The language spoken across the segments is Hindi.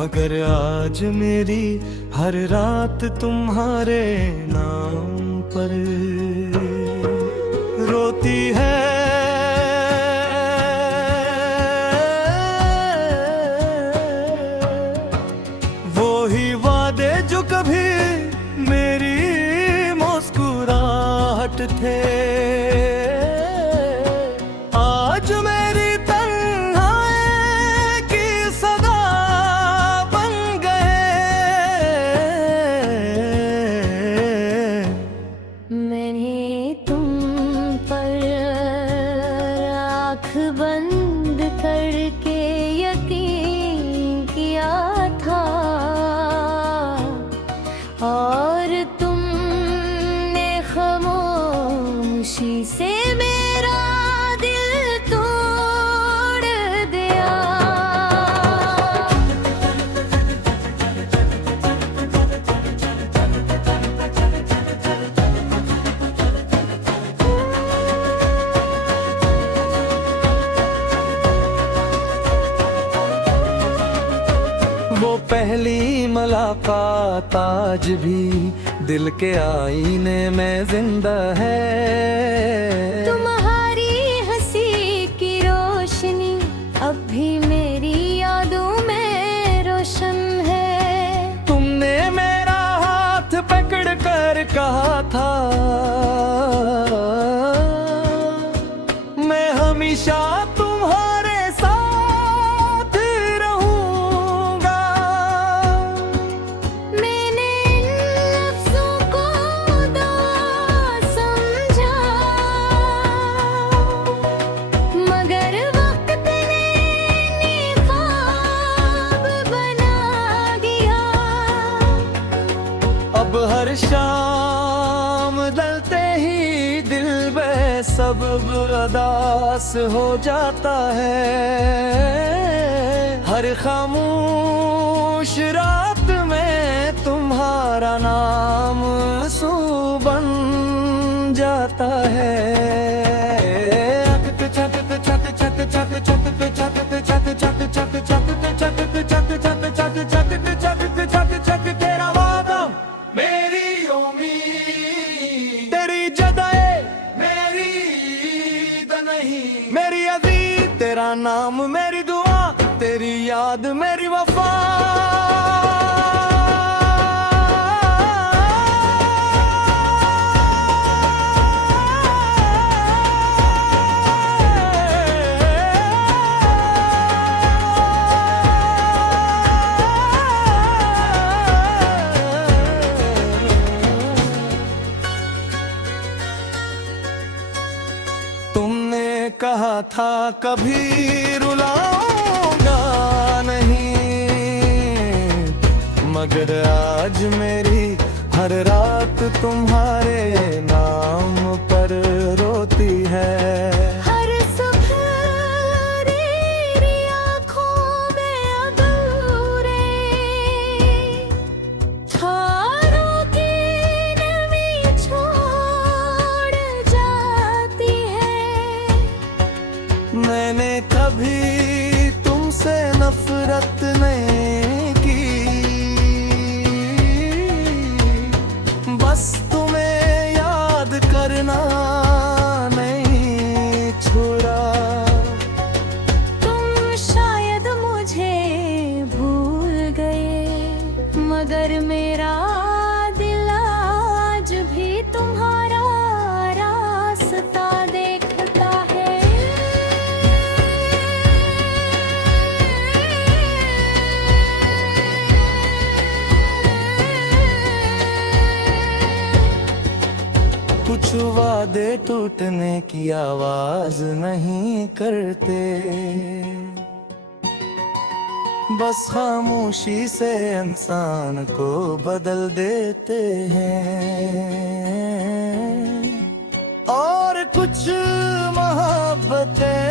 मगर आज मेरी हर रात तुम्हारे नाम पर रोती है। वो ही वादे जो कभी मेरी मुस्कुराहट थे, आज मेरी तन्हाई की सदा बन गए। मैंने तुम पर आँख बंद करके यकीन किया था, और तुमने खामोशी से मेरा दिल तोड़ दिया। वो पहली मुलाकात आज भी दिल के आईने में जिंदा है। तुम्हारी हंसी की रोशनी अब भी मेरी यादों में रोशन है। तुमने मेरा हाथ पकड़ कर कहा था, मैं हमेशा तुम्हारे साथ रहूंगा। मैंने इन लफ्ज़ों को दुआ समझा, मगर वक्त ने ख्वाब बना दिया। अब हर शाम ढलते ही दिल बेसब्ब उदास हो जाता है। हर खामोश रात में तुम्हारा नाम आंसू बन जाता है। छत पे छत छत छत छत पे छत पे छत छत छत छत पे छत पे छत छत छत छत पे छत पे छत छत तेरा वादा मेरी उम्मीद, तेरी जदाए मेरी ईद नहीं। मेरी अजीज तेरा नाम, मेरी दुआ, तेरी याद, मेरी वफा। तुमने कहा था कभी रुलाऊंगा नहीं, मगर आज मेरी हर रात तुम्हारे नाम पर रोती है। हर सुबह तेरी आँखों में अधूरे तारों की नमी छोड़ जाती है। मैंने कभी तुमसे नफरत नहीं की, बस तुम्हें याद करना नहीं छुड़ा। तुम शायद मुझे भूल गए, मगर मेरा दिल आज भी तुम्हारा रास्ता देखता है। कुछ वादे टूटने की आवाज नहीं करते, बस खामोशी से इंसान को बदल देते हैं। और कुछ मोहब्बतें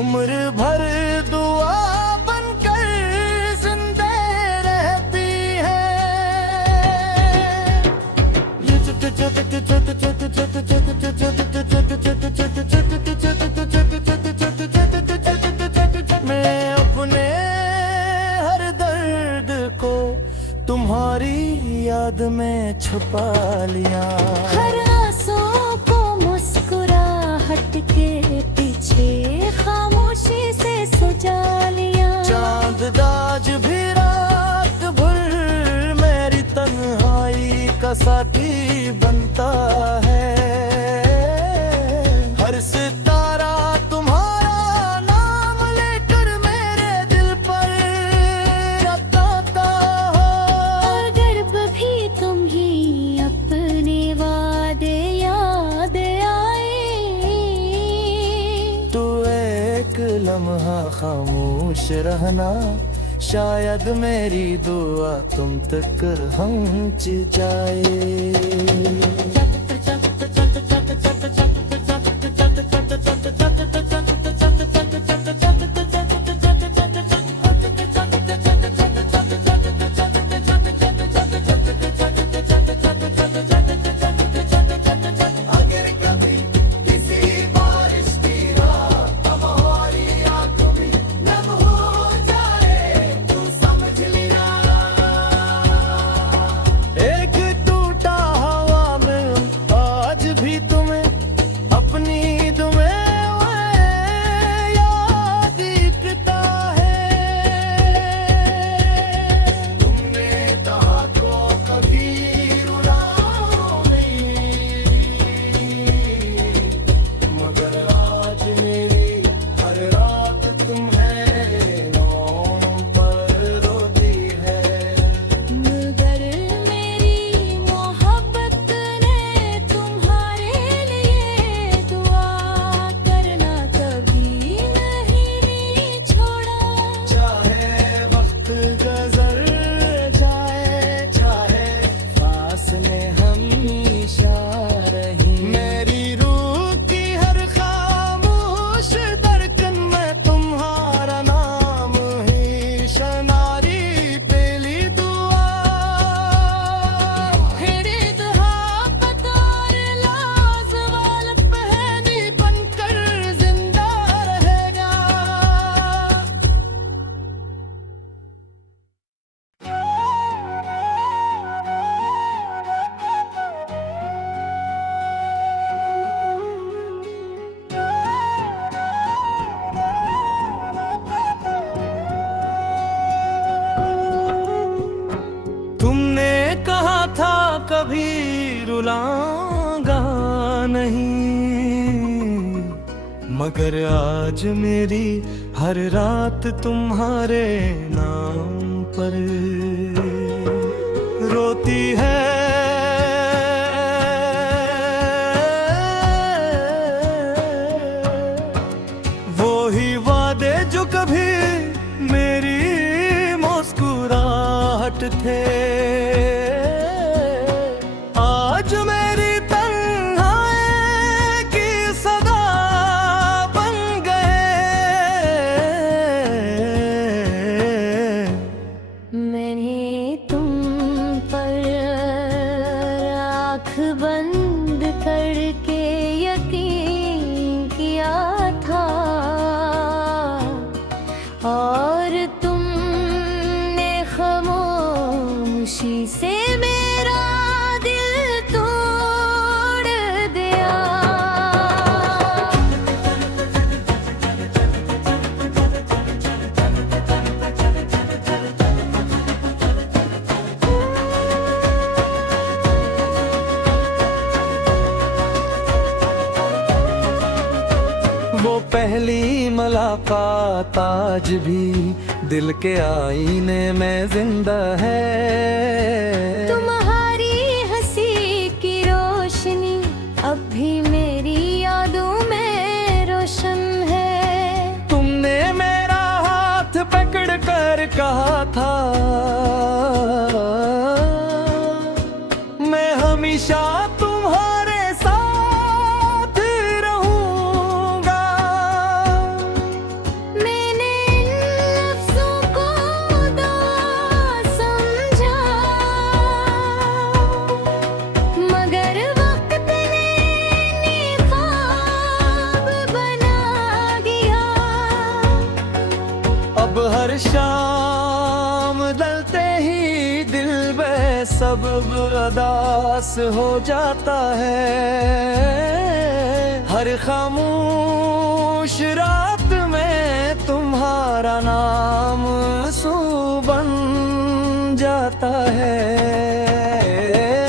उम्र भर दुआ बनकर जिंदा रहती है। तुम्हारी याद में छुपा लिया। हर आंसू को मुस्कुराहट के पीछे खामोशी से सुझा लिया। चांद दाज भी रात भर मेरी तन्हाई का साथी बनता है। हर सितारा तुम्हारा नाम लेकर मेरे दिल पर रटाता हो। अगर भी तुम ही अपने वादे याद आए, तू एक लम्हा खामोश रहना, शायद मेरी दुआ तुम तक पहुंच जाए। कभी रुलाऊंगा नहीं, मगर आज मेरी हर रात तुम्हारे नाम पर रोती है। वो ही वादे जो कभी मेरी मुस्कुराहट थे, आज मेरी तन्हाई की सदा बन गए। मैंने तुम पर आँख बंद करके यकीन किया था, और तुमने खामोशी से मेरा दिल तोड़ दिया। वो पहली मुलाकात आज भी दिल के आईने में जिंदा है। तुम्हारी हंसी की रोशनी अब भी मेरी यादों में रोशन है। तुमने मेरा हाथ पकड़ कर कहा था, मैं हमेशा तुम्हारे साथ रहूंगा। मैंने इन लफ्ज़ों को दुआ समझा, मगर वक्त ने ख्वाब बना दिया। अब हर शाम ढलते ही दिल सब अदास हो जाता है। हर खामोश रात में तुम्हारा नाम सू बन जाता है।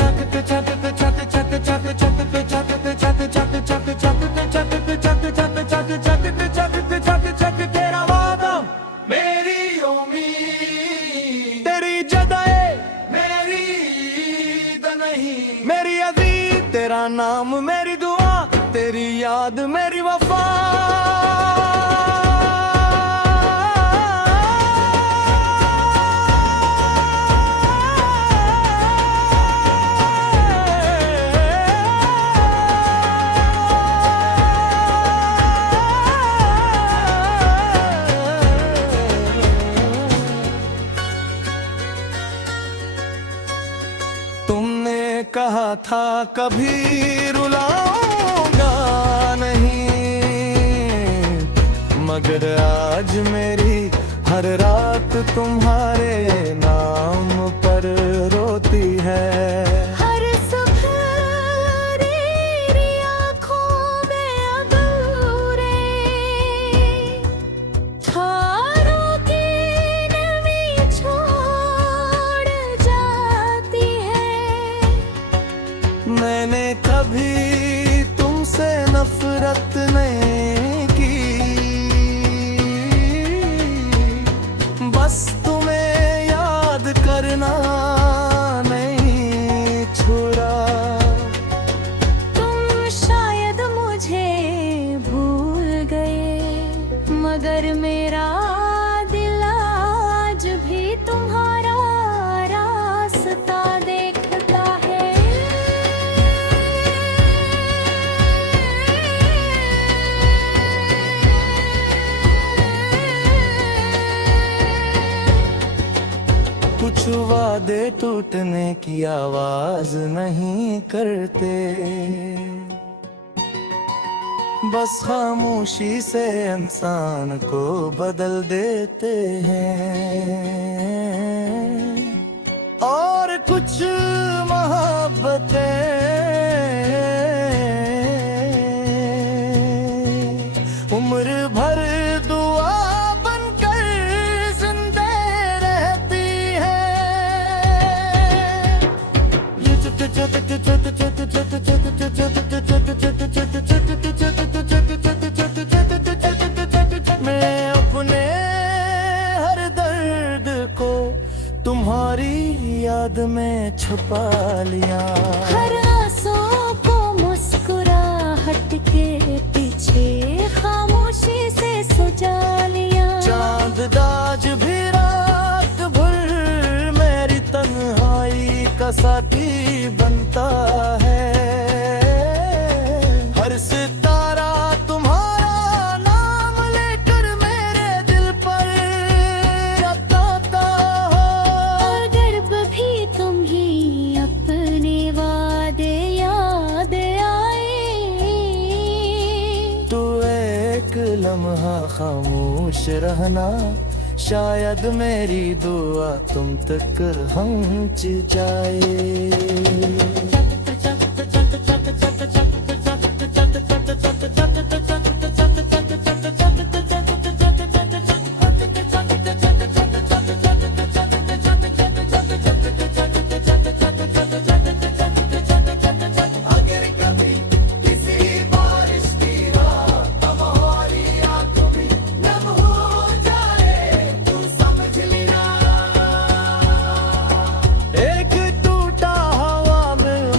छत पे छत छत छत छत पे छत पे छत छत छत छत पे छत पे छत छत छत छत पे छत पे छत छत तेरा वादा मेरी उम्मीद, तेरी जदाए मेरी ईद नहीं, मेरी अजीज तेरा नाम मेरी दुआ, तेरी याद मेरी वफा। तुमने कहा था कभी रुलाऊंगा नहीं, मगर आज मेरी हर रात तुम्हारे नाम पर रोती है। हर सुबह तेरी आँखों में अधूरे तारों की नमी छोड़ जाती है। मैंने कभी तुमसे नफरत नहीं की, बस तुम्हें याद करना नहीं छुड़ा। तुम शायद मुझे भूल गए, मगर मेरा दिल आज भी तुम्हारा रास्ता देखता है। कुछ वादे टूटने की आवाज नहीं करते, बस खामोशी से इंसान को बदल देते हैं। और कुछ मोहब्बतें उम्र भर दुआ बनकर जिंदे रहती है। मैं अपने हर दर्द को तुम्हारी याद में छुपा लिया। हर आंसू को मुस्कुराहट के पीछे खामोशी से सजा लिया। चांद दाज भी रात भर मेरी तन्हाई का साथी बनता है। हर सितारा तुम्हारा नाम लेकर मेरे दिल पर रटाता हो। अगर भी तुम ही अपने वादे याद आए, तू एक लम्हा खामोश रहना, शायद मेरी दुआ तुम तक पहुंच जाए। एक टूटा हवा में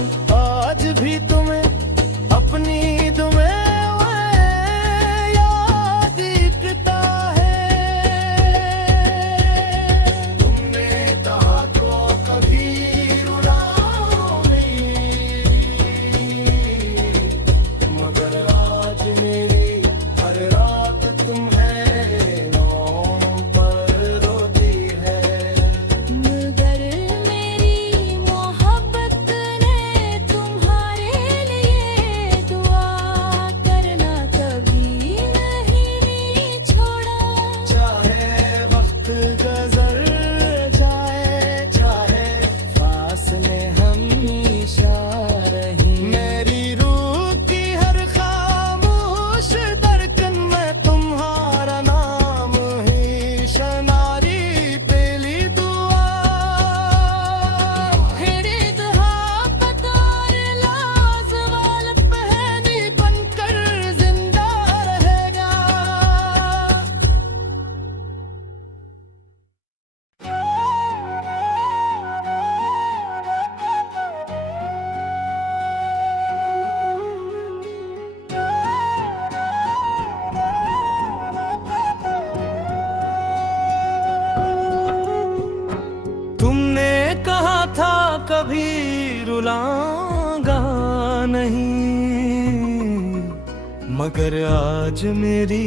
मगर आज मेरी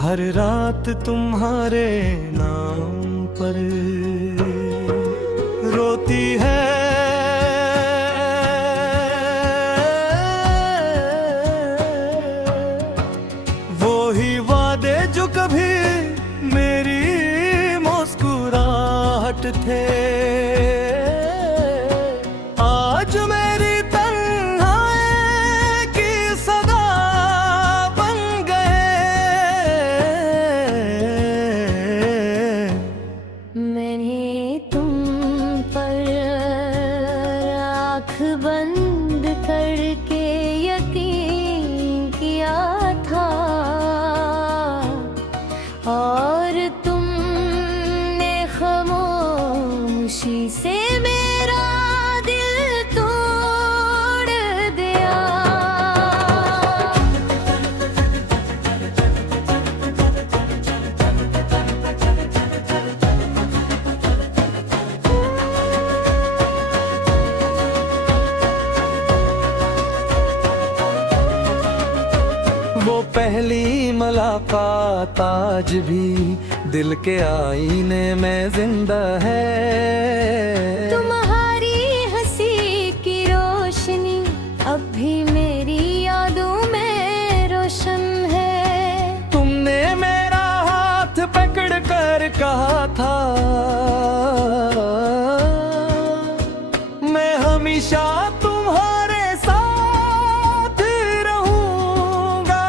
हर रात तुम्हारे नाम पर रोती है। वो ही वादे जो कभी मेरी मुस्कुराहट थे, आज मेरी तन्हाई की सदा बन गए। मैंने तुम पर आँख बंद करके यकीन किया था, और तुमने खामोशी से मेरा दिल तोड़ दिया। वो पहली मुलाकात आज भी दिल के आईने में जिंदा है। तुम्हारी हंसी की रोशनी अब भी मेरी यादों में रोशन है। तुमने मेरा हाथ पकड़ कर कहा था, मैं हमेशा तुम्हारे साथ रहूंगा।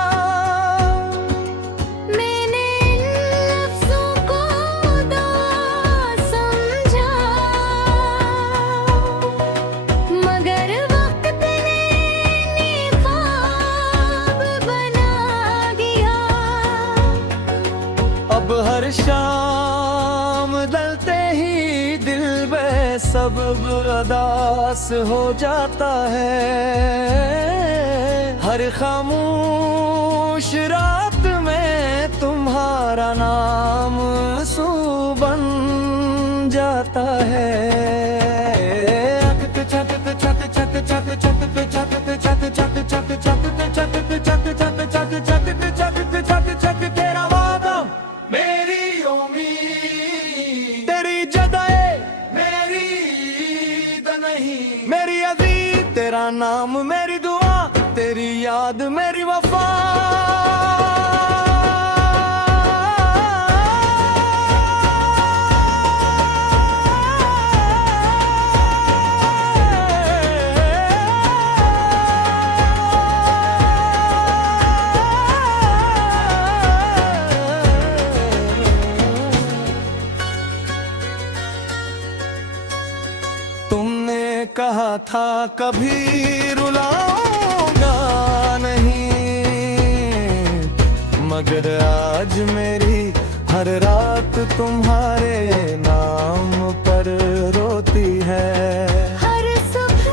मैंने इन लफ्ज़ों को उदास समझा, मगर वक्त ने ख्वाब बना दिया। अब हर शाम ढलते ही दिल बेसब्ब उदास हो जाता है। हर खामोश रात में तुम्हारा नाम आंसू बन जाता है। छत पे छत छत छत छत पे छत पे छत छत छत छत पे छत पे छत छत छत छत पे छत पे छत छत तेरा वादा मेरी उम्मीद, तेरी जदाए मेरी ईद नहीं, मेरी अजीज तेरा नाम मेरी दुआ, तेरी याद मेरी वफा। तुमने कहा था कभी रुलाऊंगा नहीं, मगर आज मेरी हर रात तुम्हारे नाम पर रोती है। हर सुबह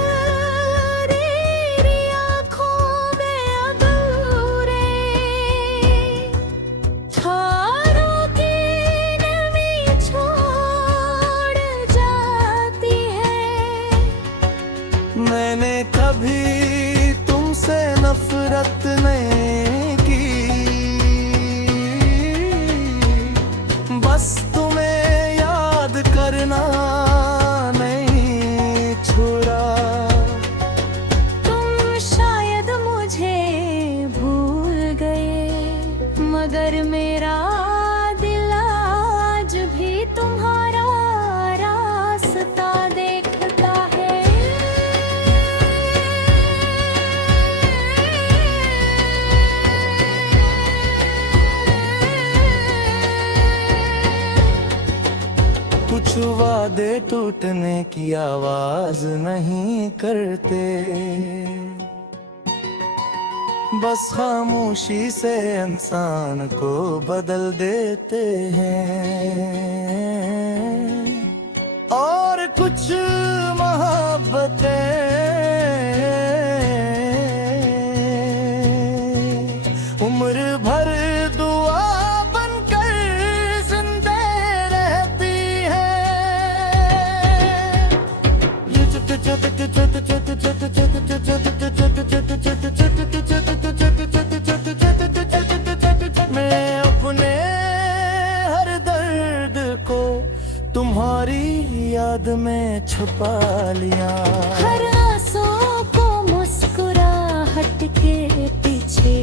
तेरी आँखों में अधूरे तारों की नमी छोड़ जाती है। मैंने कभी तुमसे नफरत नहीं की, बस तुम्हें याद करना नहीं छुड़ा। तुम शायद मुझे भूल गए, मगर मेरा दिल आज भी तुम्हारा रास्ता देखता है। कुछ वादे टूटने की आवाज नहीं करते, बस खामोशी से इंसान को बदल देते हैं। और कुछ मोहब्बतें उम्र भर दुआ बनकर जिंदा रहती है। ये चट चट चट चट चट चट चट चट चट चट चट चट चट चट चट चट चट डालियां। हर आंसुओं को मुस्कुराहट के पीछे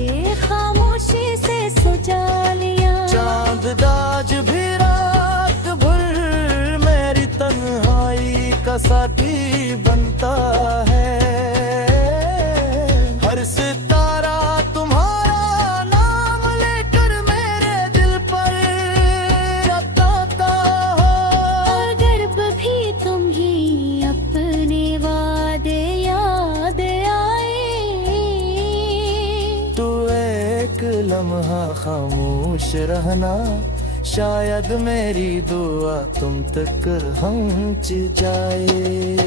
खामोशी से सुझा लिया। चांद दाज भी रात भर मेरी तन्हाई का साथी बनता है। हर सितारा तुम्हारा नाम लेकर मेरे दिल पर जताता हो। अगर भी तुम ही अपने वादे याद आए, तू एक लम्हा खामोश रहना, शायद मेरी दुआ तुम तक पहुंच जाए।